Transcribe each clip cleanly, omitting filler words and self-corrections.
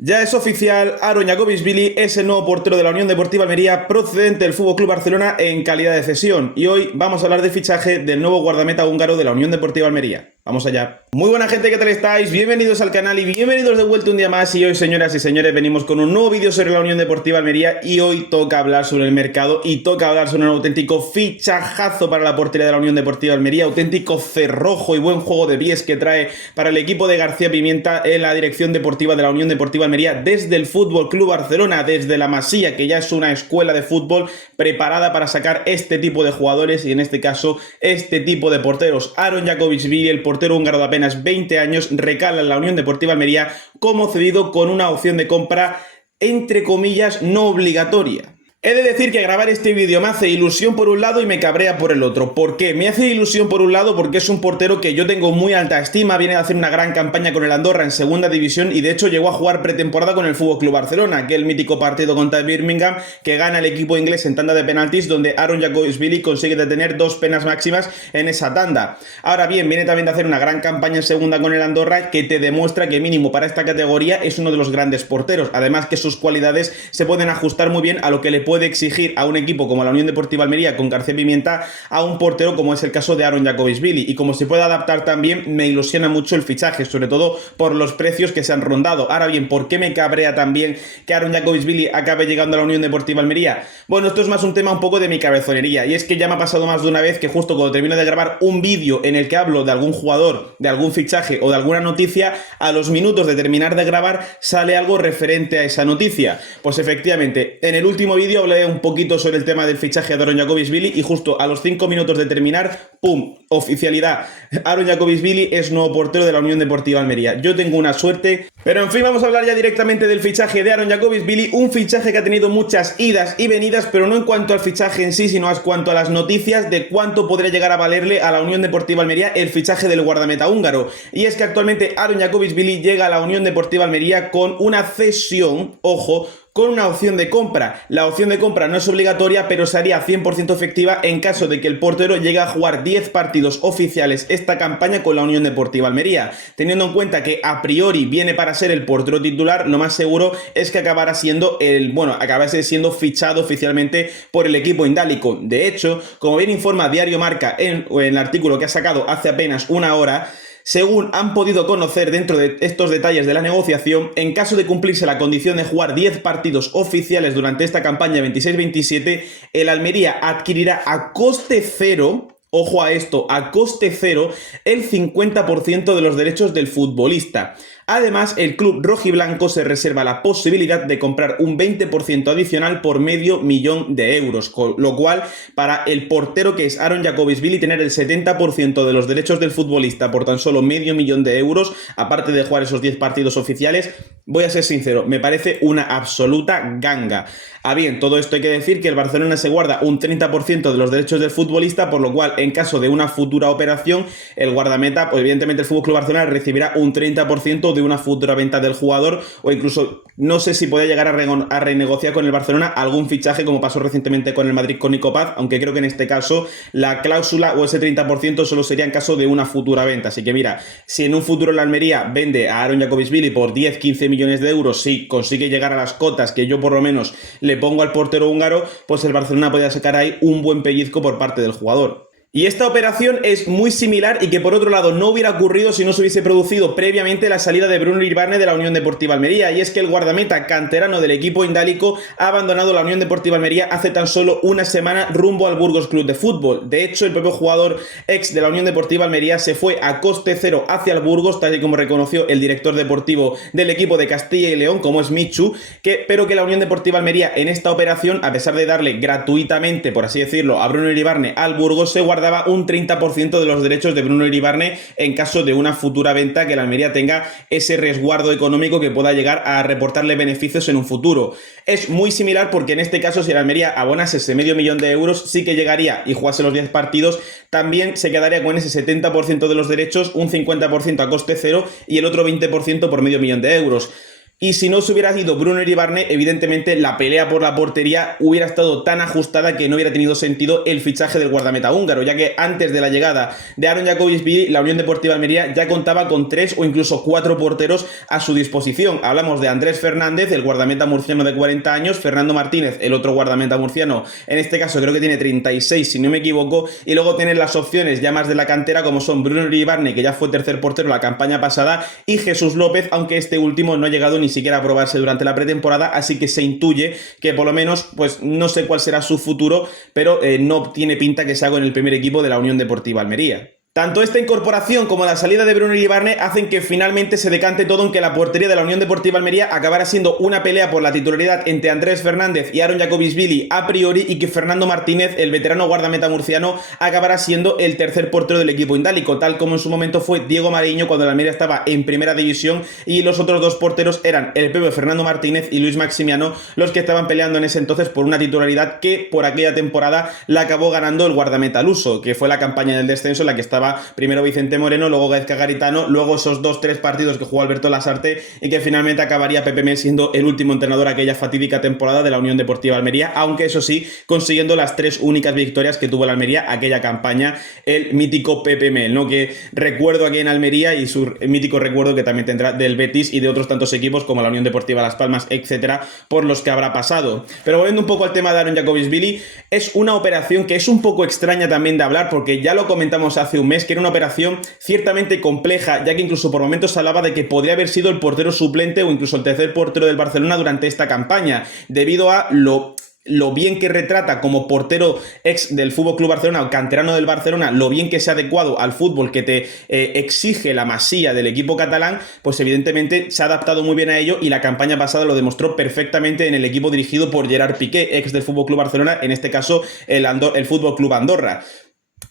Ya es oficial, Aaron Jacobishvili es el nuevo portero de la Unión Deportiva Almería procedente del FC Barcelona en calidad de cesión. Y hoy vamos a hablar del fichaje del nuevo guardameta húngaro de la Unión Deportiva Almería. Vamos allá. Muy buena gente, ¿qué tal estáis? Bienvenidos al canal y bienvenidos de vuelta un día más. Y hoy, señoras y señores, venimos con un nuevo vídeo sobre la Unión Deportiva Almería. Y hoy toca hablar sobre el mercado y toca hablar sobre un auténtico fichajazo para la portería de la Unión Deportiva Almería. Auténtico cerrojo y buen juego de pies que trae para el equipo de García Pimienta en la dirección deportiva de la Unión Deportiva Almería, desde el FC Barcelona, desde la Masía, que ya es una escuela de fútbol preparada para sacar este tipo de jugadores y en este caso este tipo de porteros. Aaron Jacobishvili, el portero húngaro de apenas 20 años, recala en la Unión Deportiva Almería como cedido con una opción de compra entre comillas no obligatoria. He de decir que grabar este vídeo me hace ilusión por un lado y me cabrea por el otro. ¿Por qué? Me hace ilusión por un lado porque es un portero que yo tengo muy alta estima, viene a hacer una gran campaña con el Andorra en segunda división y de hecho llegó a jugar pretemporada con el FC Barcelona, aquel mítico partido contra el Birmingham que gana el equipo inglés en tanda de penaltis, donde Aaron Jacobishvili consigue detener 2 penas máximas en esa tanda. Ahora bien, viene también de hacer una gran campaña en segunda con el Andorra que te demuestra que mínimo para esta categoría es uno de los grandes porteros, además que sus cualidades se pueden ajustar muy bien a lo que le puede exigir a un equipo como la Unión Deportiva Almería con García Pimienta a un portero como es el caso de Aaron Jacobishvili, y como se puede adaptar también me ilusiona mucho el fichaje, sobre todo por los precios que se han rondado. Ahora bien, ¿por qué me cabrea también que Aaron Jacobishvili acabe llegando a la Unión Deportiva Almería? Bueno, esto es más un tema un poco de mi cabezonería, y es que ya me ha pasado más de una vez que justo cuando termino de grabar un vídeo en el que hablo de algún jugador, de algún fichaje o de alguna noticia, a los minutos de terminar de grabar sale algo referente a esa noticia. Pues efectivamente, en el último vídeo hablé un poquito sobre el tema del fichaje de Aaron Jacobishvili y justo a los 5 minutos de terminar, ¡pum!, oficialidad. Aaron Jacobishvili es nuevo portero de la Unión Deportiva Almería. Yo tengo una suerte, pero en fin, vamos a hablar ya directamente del fichaje de Aaron Jacobishvili, un fichaje que ha tenido muchas idas y venidas, pero no en cuanto al fichaje en sí, sino en cuanto a las noticias de cuánto podría llegar a valerle a la Unión Deportiva Almería el fichaje del guardameta húngaro. Y es que actualmente Aaron Jacobishvili llega a la Unión Deportiva Almería con una cesión, ojo, con una opción de compra. La opción de compra no es obligatoria, pero sería 100% efectiva en caso de que el portero llegue a jugar 10 partidos oficiales esta campaña con la Unión Deportiva Almería. Teniendo en cuenta que a priori viene para ser el portero titular, lo más seguro es que acabará siendo acabase siendo fichado oficialmente por el equipo indálico. De hecho, como bien informa Diario Marca en el artículo que ha sacado hace apenas una hora, según han podido conocer dentro de estos detalles de la negociación, en caso de cumplirse la condición de jugar 10 partidos oficiales durante esta campaña 26-27, el Almería adquirirá a coste cero, ojo a esto, a coste cero, el 50% de los derechos del futbolista. Además, el club rojiblanco se reserva la posibilidad de comprar un 20% adicional por $500,000, con lo cual, para el portero que es Aaron Jacobishvili, tener el 70% de los derechos del futbolista por tan solo $500,000, aparte de jugar esos 10 partidos oficiales, voy a ser sincero, me parece una absoluta ganga. Bien, todo esto hay que decir que el Barcelona se guarda un 30% de los derechos del futbolista, por lo cual, en caso de una futura operación, el guardameta, pues evidentemente el FC Barcelona recibirá un 30% de una futura venta del jugador, o incluso no sé si puede llegar a renegociar con el Barcelona algún fichaje como pasó recientemente con el Madrid con Nico Paz, aunque creo que en este caso la cláusula o ese 30% solo sería en caso de una futura venta. Así que mira, si en un futuro la Almería vende a Aaron Jacobishvili por 10-15 millones de euros, si consigue llegar a las cotas que yo por lo menos le pongo al portero húngaro, pues el Barcelona podría sacar ahí un buen pellizco por parte del jugador. Y esta operación es muy similar y que por otro lado no hubiera ocurrido si no se hubiese producido previamente la salida de Bruno Iribarne de la Unión Deportiva Almería, y es que el guardameta canterano del equipo indálico ha abandonado la Unión Deportiva Almería hace tan solo una semana rumbo al Burgos Club de Fútbol. De hecho, el propio jugador ex de la Unión Deportiva Almería se fue a coste cero hacia el Burgos, tal y como reconoció el director deportivo del equipo de Castilla y León, como es Michu, pero que la Unión Deportiva Almería en esta operación, a pesar de darle gratuitamente, por así decirlo, a Bruno Iribarne al Burgos, se guardaba un 30% de los derechos de Bruno Iribarne en caso de una futura venta, que la Almería tenga ese resguardo económico que pueda llegar a reportarle beneficios en un futuro. Es muy similar porque en este caso, si la Almería abonase ese $500,000, sí que llegaría y jugase los 10 partidos, también se quedaría con ese 70% de los derechos, un 50% a coste cero y el otro 20% por $500,000. Y si no se hubiera ido Bruno Iribarne, evidentemente la pelea por la portería hubiera estado tan ajustada que no hubiera tenido sentido el fichaje del guardameta húngaro, ya que antes de la llegada de Aaron Jacobišvili, la Unión Deportiva Almería ya contaba con 3 o incluso 4 porteros a su disposición. Hablamos de Andrés Fernández, el guardameta murciano de 40 años, Fernando Martínez, el otro guardameta murciano, en este caso creo que tiene 36 si no me equivoco, y luego tienes las opciones ya más de la cantera como son Bruno Iribarne, que ya fue tercer portero la campaña pasada, y Jesús López, aunque este último no ha llegado ni siquiera a probarse durante la pretemporada, así que se intuye que por lo menos, pues no sé cuál será su futuro, pero no tiene pinta que sea con el primer equipo de la Unión Deportiva Almería. Tanto esta incorporación como la salida de Bruno Iribarne hacen que finalmente se decante todo en que la portería de la Unión Deportiva Almería acabará siendo una pelea por la titularidad entre Andrés Fernández y Aaron Jacobišvili a priori, y que Fernando Martínez, el veterano guardameta murciano, acabará siendo el tercer portero del equipo indálico, tal como en su momento fue Diego Mariño cuando la Almería estaba en primera división, y los otros dos porteros eran el propio Fernando Martínez y Luis Maximiano, los que estaban peleando en ese entonces por una titularidad que por aquella temporada la acabó ganando el guardameta luso, que fue la campaña del descenso en la que estaba primero Vicente Moreno, luego Gaizka Garitano, luego esos 2-3 partidos que jugó Alberto Lasarte, y que finalmente acabaría Pepe Mel siendo el último entrenador aquella fatídica temporada de la Unión Deportiva Almería, aunque eso sí, consiguiendo las 3 únicas victorias que tuvo la Almería aquella campaña, el mítico Pepe Mel, ¿no? Que recuerdo aquí en Almería, y su mítico recuerdo que también tendrá del Betis y de otros tantos equipos como la Unión Deportiva Las Palmas, etcétera, por los que habrá pasado. Pero volviendo un poco al tema de Aaron Jacobišvili, es una operación que es un poco extraña también de hablar, porque ya lo comentamos hace un mes, que era una operación ciertamente compleja, ya que incluso por momentos se hablaba de que podría haber sido el portero suplente o incluso el tercer portero del Barcelona durante esta campaña, debido a lo bien que retrata como portero ex del FC Barcelona o canterano del Barcelona, lo bien que se ha adecuado al fútbol que te exige la masía del equipo catalán, pues evidentemente se ha adaptado muy bien a ello, y la campaña pasada lo demostró perfectamente en el equipo dirigido por Gerard Piqué, ex del FC Barcelona, en este caso el Fútbol Club Andorra.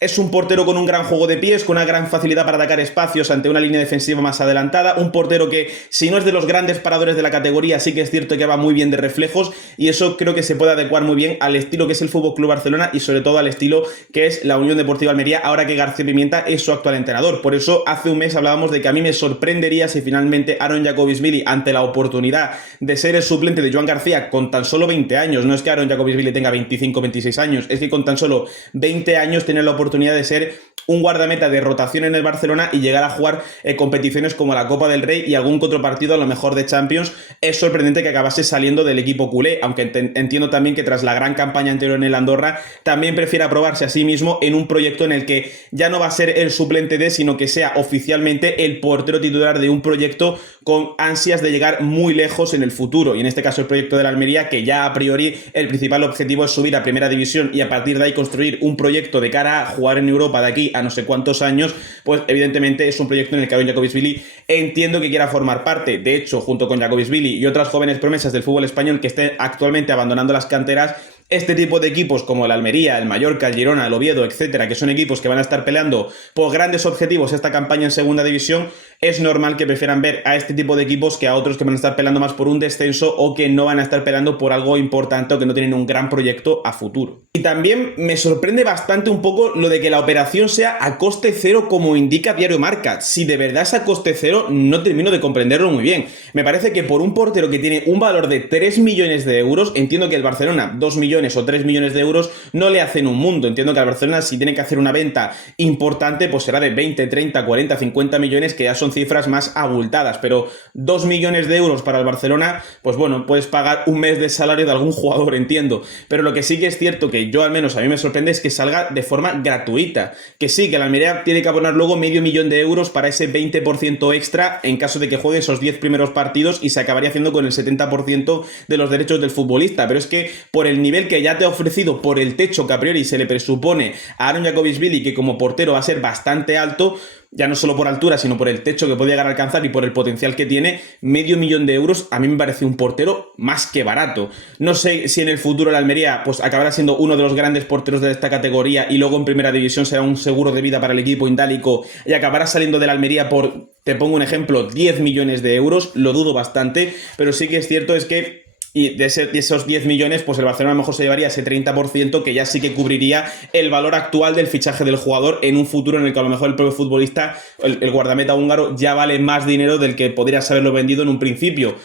Es un portero con un gran juego de pies, con una gran facilidad para atacar espacios ante una línea defensiva más adelantada, un portero que, si no es de los grandes paradores de la categoría, sí que es cierto que va muy bien de reflejos, y eso creo que se puede adecuar muy bien al estilo que es el FC Barcelona y sobre todo al estilo que es la Unión Deportiva Almería, ahora que García Pimienta es su actual entrenador. Por eso hace un mes hablábamos de que a mí me sorprendería si finalmente Aaron Jacobišvili, ante la oportunidad de ser el suplente de Joan García con tan solo 20 años, no es que Aaron Jacobišvili tenga 25 o 26 años, es que con tan solo 20 años tiene la oportunidad de ser un guardameta de rotación en el Barcelona y llegar a jugar competiciones como la Copa del Rey y algún que otro partido a lo mejor de Champions. Es sorprendente que acabase saliendo del equipo culé, aunque entiendo también que tras la gran campaña anterior en el Andorra también prefiera probarse a sí mismo en un proyecto en el que ya no va a ser el suplente de, sino que sea oficialmente el portero titular de un proyecto con ansias de llegar muy lejos en el futuro, y en este caso el proyecto de la Almería, que ya a priori el principal objetivo es subir a primera división y a partir de ahí construir un proyecto de cara a jugar en Europa de aquí a no sé cuántos años. Pues evidentemente es un proyecto en el que Aaron Jacobišvili entiendo que quiera formar parte. De hecho, junto con Jacobišvili y otras jóvenes promesas del fútbol español que estén actualmente abandonando las canteras, este tipo de equipos como el Almería, el Mallorca, el Girona, el Oviedo, etcétera, que son equipos que van a estar peleando por grandes objetivos esta campaña en segunda división, es normal que prefieran ver a este tipo de equipos que a otros que van a estar peleando más por un descenso o que no van a estar peleando por algo importante o que no tienen un gran proyecto a futuro. Y también me sorprende bastante un poco lo de que la operación sea a coste cero como indica Diario Marca. Si de verdad es a coste cero, no termino de comprenderlo muy bien. Me parece que por un portero que tiene un valor de 3 millones de euros, entiendo que el Barcelona 2 millones o 3 millones de euros no le hacen un mundo. Entiendo que al Barcelona, si tiene que hacer una venta importante, pues será de 20, 30, 40, 50 millones, que ya son cifras más abultadas, pero 2 millones de euros para el Barcelona, pues bueno, puedes pagar un mes de salario de algún jugador, entiendo. Pero lo que sí que es cierto, que yo al menos a mí me sorprende, es que salga de forma gratuita. Que sí, que la Almería tiene que abonar luego medio millón de euros para ese 20% extra en caso de que juegue esos 10 primeros partidos, y se acabaría haciendo con el 70% de los derechos del futbolista. Pero es que por el nivel que ya te ha ofrecido, por el techo que a priori se le presupone a Aaron Jacobišvili, que como portero va a ser bastante alto, ya no solo por altura, sino por el techo que puede llegar a alcanzar y por el potencial que tiene, medio millón de euros a mí me parece un portero más que barato. No sé si en el futuro la Almería pues acabará siendo uno de los grandes porteros de esta categoría y luego en primera división será un seguro de vida para el equipo indálico y acabará saliendo de la Almería por, te pongo un ejemplo, 10 millones de euros, lo dudo bastante, pero sí que es cierto es que y de esos 10 millones, pues el Barcelona a lo mejor se llevaría ese 30%, que ya sí que cubriría el valor actual del fichaje del jugador en un futuro en el que a lo mejor el propio futbolista, el guardameta húngaro, ya vale más dinero del que podrías haberlo vendido en un principio.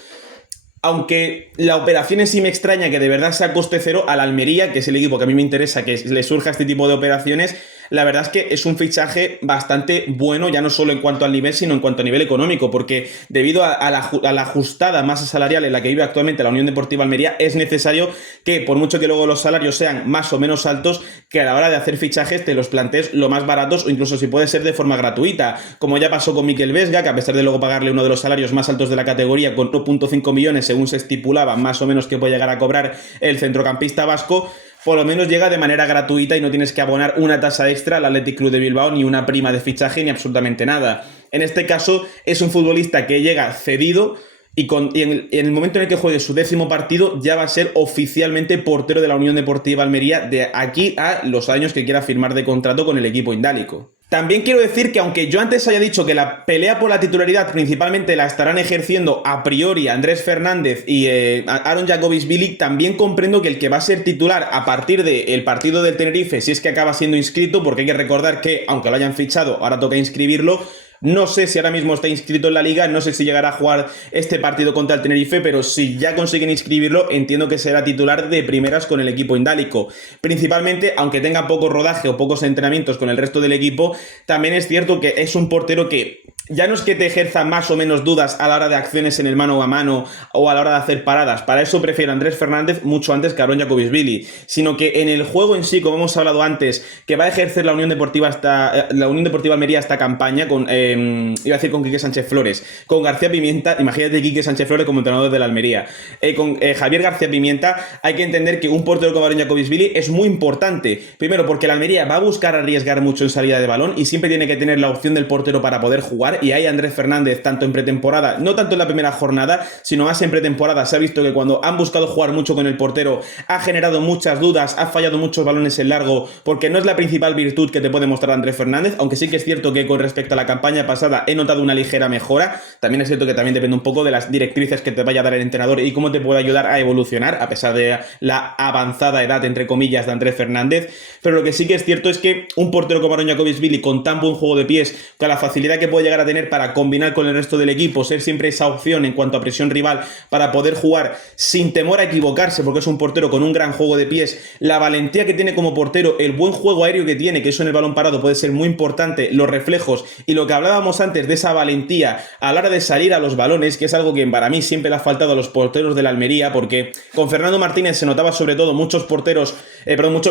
Aunque la operación en sí me extraña que de verdad sea coste cero, al Almería, que es el equipo que a mí me interesa que le surja este tipo de operaciones, la verdad es que es un fichaje bastante bueno, ya no solo en cuanto al nivel, sino en cuanto a nivel económico, porque debido a la ajustada masa salarial en la que vive actualmente la Unión Deportiva Almería, es necesario que, por mucho que luego los salarios sean más o menos altos, que a la hora de hacer fichajes te los plantees lo más baratos o incluso si puede ser de forma gratuita, como ya pasó con Mikel Vesga, que a pesar de luego pagarle uno de los salarios más altos de la categoría con 1,5 millones según se estipulaba más o menos que puede llegar a cobrar el centrocampista vasco, por lo menos llega de manera gratuita y no tienes que abonar una tasa extra al Athletic Club de Bilbao, ni una prima de fichaje, ni absolutamente nada. En este caso es un futbolista que llega cedido y en el momento en el que juegue su 10º partido ya va a ser oficialmente portero de la Unión Deportiva Almería de aquí a los años que quiera firmar de contrato con el equipo indálico. También quiero decir que aunque yo antes haya dicho que la pelea por la titularidad principalmente la estarán ejerciendo a priori Andrés Fernández y Aaron Jagobić-Bili, también comprendo que el que va a ser titular a partir del partido del Tenerife, si es que acaba siendo inscrito, porque hay que recordar que aunque lo hayan fichado, ahora toca inscribirlo. No sé si ahora mismo está inscrito en la liga, no sé si llegará a jugar este partido contra el Tenerife, pero si ya consiguen inscribirlo, entiendo que será titular de primeras con el equipo indálico. Principalmente, aunque tenga poco rodaje o pocos entrenamientos con el resto del equipo, también es cierto que es un portero que ya no es que te ejerza más o menos dudas a la hora de acciones en el mano a mano o a la hora de hacer paradas. Para eso prefiero a Andrés Fernández mucho antes que a Aaron Jagobić-Bili, sino que en el juego en sí, como hemos hablado antes, que va a ejercer la Unión Deportiva Almería esta campaña con iba a decir con Quique Sánchez Flores, con García Pimienta. Imagínate Quique Sánchez Flores como entrenador de la Almería, con Javier García Pimienta. Hay que entender que un portero como Aaron Jagobić-Bili es muy importante, primero porque la Almería va a buscar arriesgar mucho en salida de balón y siempre tiene que tener la opción del portero para poder jugar, y ahí Andrés Fernández, tanto en pretemporada, no tanto en la primera jornada, sino más en pretemporada, se ha visto que cuando han buscado jugar mucho con el portero ha generado muchas dudas, ha fallado muchos balones en largo, porque no es la principal virtud que te puede mostrar Andrés Fernández, aunque sí que es cierto que con respecto a la campaña pasada he notado una ligera mejora. También es cierto que también depende un poco de las directrices que te vaya a dar el entrenador y cómo te puede ayudar a evolucionar a pesar de la avanzada edad, entre comillas, de Andrés Fernández. Pero lo que sí que es cierto es que un portero como Aaron Jagobić-Bili, con tan buen juego de pies, con la facilidad que puede llegar a tener para combinar con el resto del equipo, ser siempre esa opción en cuanto a presión rival para poder jugar sin temor a equivocarse, porque es un portero con un gran juego de pies, la valentía que tiene como portero, el buen juego aéreo que tiene, que eso en el balón parado puede ser muy importante, los reflejos y lo que hablábamos antes de esa valentía a la hora de salir a los balones, que es algo que para mí siempre le ha faltado a los porteros de la Almería, porque con Fernando Martínez se notaba sobre todo muchos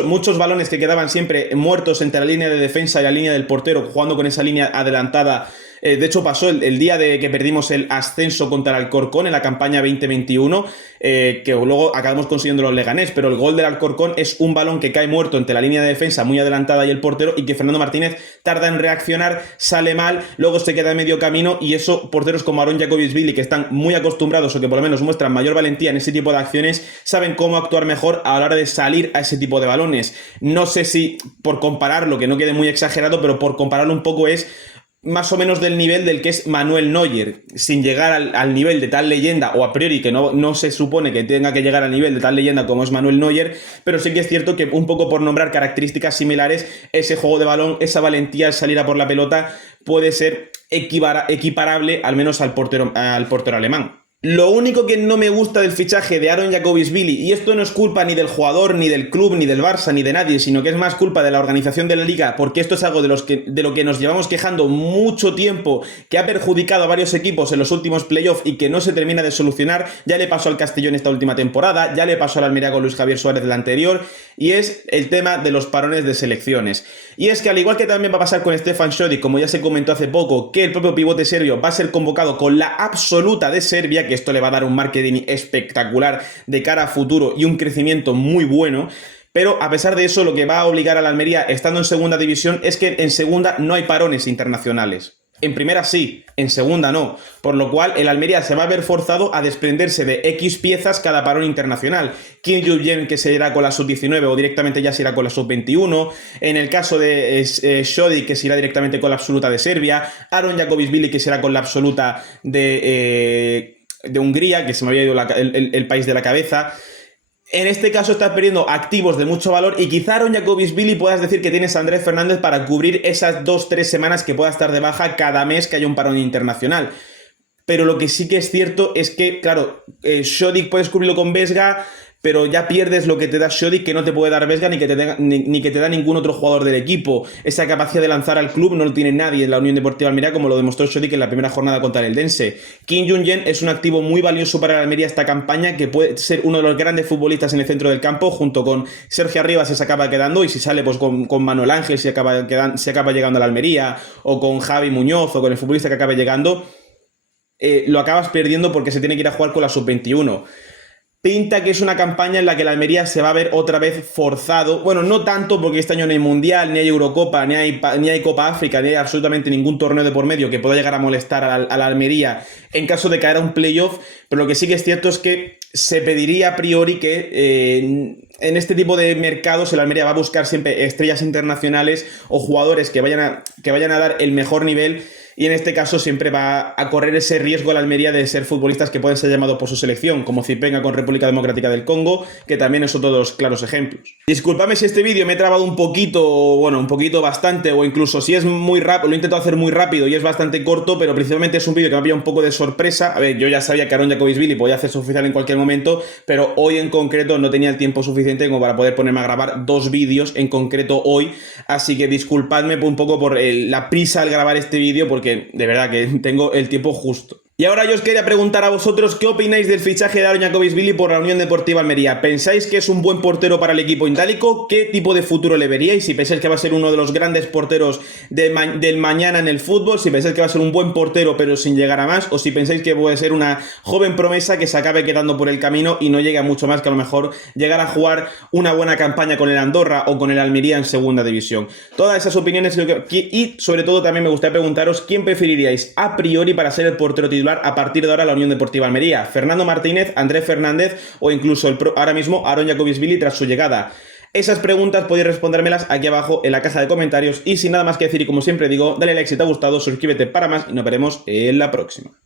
muchos balones que quedaban siempre muertos entre la línea de defensa y la línea del portero, jugando con esa línea adelantada. De hecho pasó el día de que perdimos el ascenso contra el Alcorcón en la campaña 2021, que luego acabamos consiguiendo los Leganés, pero el gol del Alcorcón es un balón que cae muerto entre la línea de defensa muy adelantada y el portero, y que Fernando Martínez tarda en reaccionar, sale mal, luego se queda en medio camino, y eso porteros como Aaron Jagobić-Bili, que están muy acostumbrados o que por lo menos muestran mayor valentía en ese tipo de acciones, saben cómo actuar mejor a la hora de salir a ese tipo de balones. No sé si por compararlo, que no quede muy exagerado, pero por compararlo un poco es más o menos del nivel del que es Manuel Neuer, sin llegar al nivel de tal leyenda, o a priori que no se supone que tenga que llegar al nivel de tal leyenda como es Manuel Neuer, pero sí que es cierto que un poco por nombrar características similares, ese juego de balón, esa valentía al salir a por la pelota puede ser equiparable al menos al portero alemán. Lo único que no me gusta del fichaje de Aaron Jagobić-Bili, y esto no es culpa ni del jugador, ni del club, ni del Barça, ni de nadie, sino que es más culpa de la organización de la liga, porque esto es algo de lo que nos llevamos quejando mucho tiempo, que ha perjudicado a varios equipos en los últimos playoffs y que no se termina de solucionar. Ya le pasó al Castellón esta última temporada, ya le pasó al Almería con Luis Javier Suárez de la anterior, y es el tema de los parones de selecciones. Y es que al igual que también va a pasar con Stefan Šodić, como ya se comentó hace poco, que el propio pivote serbio va a ser convocado con la absoluta de Serbia, que esto le va a dar un marketing espectacular de cara a futuro y un crecimiento muy bueno. Pero a pesar de eso, lo que va a obligar a la Almería, estando en segunda división, es que en segunda no hay parones internacionales. En primera sí, en segunda no, por lo cual el Almería se va a ver forzado a desprenderse de X piezas cada parón internacional. Kim Ju-Yen, que se irá con la sub-19 o directamente ya se irá con la sub-21, en el caso de Šodić, que se irá directamente con la absoluta de Serbia, Aaron Jagobić-Bili, que se irá con la absoluta de Hungría, que se me había ido el país de la cabeza. En este caso estás perdiendo activos de mucho valor, y quizá Aaron Jagobić-Bili puedas decir que tienes a Andrés Fernández para cubrir esas 2-3 semanas que pueda estar de baja cada mes que haya un parón internacional. pero lo que sí que es cierto es que, claro, Šodić puedes cubrirlo con Vesga, pero ya pierdes lo que te da Šodić, que no te puede dar Vesga ni que te da ningún otro jugador del equipo. Esa capacidad de lanzar al club no lo tiene nadie en la Unión Deportiva Almería, como lo demostró Šodić en la primera jornada contra el Eldense. Kim Jong-un es un activo muy valioso para la Almería esta campaña, que puede ser uno de los grandes futbolistas en el centro del campo, junto con Sergio Arribas, se acaba quedando, y si sale pues con Manuel Ángel, se acaba llegando a la Almería, o con Javi Muñoz, o con el futbolista que acabe llegando, lo acabas perdiendo porque se tiene que ir a jugar con la sub-21. Pinta que es una campaña en la que la Almería se va a ver otra vez forzado. Bueno, no tanto porque este año no hay Mundial, ni hay Eurocopa, ni hay Copa África, ni hay absolutamente ningún torneo de por medio que pueda llegar a molestar a la Almería en caso de caer a un playoff. Pero lo que sí que es cierto es que se pediría a priori que en este tipo de mercados el Almería va a buscar siempre estrellas internacionales o jugadores que vayan a dar el mejor nivel. Y en este caso siempre va a correr ese riesgo la Almería de ser futbolistas que pueden ser llamados por su selección, como Zipenga con República Democrática del Congo, que también es otro de los claros ejemplos. Disculpadme si este vídeo me he trabado un poquito, bueno, un poquito bastante, o incluso si es muy rápido, lo he intentado hacer muy rápido y es bastante corto, pero principalmente es un vídeo que me ha pillado un poco de sorpresa. A ver, yo ya sabía que Aron Jakovičvili podía hacerse oficial en cualquier momento, pero hoy en concreto no tenía el tiempo suficiente como para poder ponerme a grabar 2 vídeos en concreto hoy, así que disculpadme un poco por la prisa al grabar este vídeo, porque de verdad que tengo el tiempo justo. Y ahora yo os quería preguntar a vosotros qué opináis del fichaje de Aron Jakovičvili por la Unión Deportiva Almería. ¿Pensáis que es un buen portero para el equipo indálico? ¿Qué tipo de futuro le veríais? Si pensáis que va a ser uno de los grandes porteros del mañana en el fútbol, si pensáis que va a ser un buen portero pero sin llegar a más, o si pensáis que puede ser una joven promesa que se acabe quedando por el camino y no llegue a mucho más, que a lo mejor llegar a jugar una buena campaña con el Andorra o con el Almería en segunda división. Todas esas opiniones y sobre todo también me gustaría preguntaros quién preferiríais a priori para ser el portero titular a partir de ahora la Unión Deportiva Almería: Fernando Martínez, Andrés Fernández o incluso ahora mismo Aron Jakovičvili tras su llegada. Esas preguntas podéis respondérmelas aquí abajo en la caja de comentarios, y sin nada más que decir y como siempre digo, dale like si te ha gustado, suscríbete para más y nos veremos en la próxima.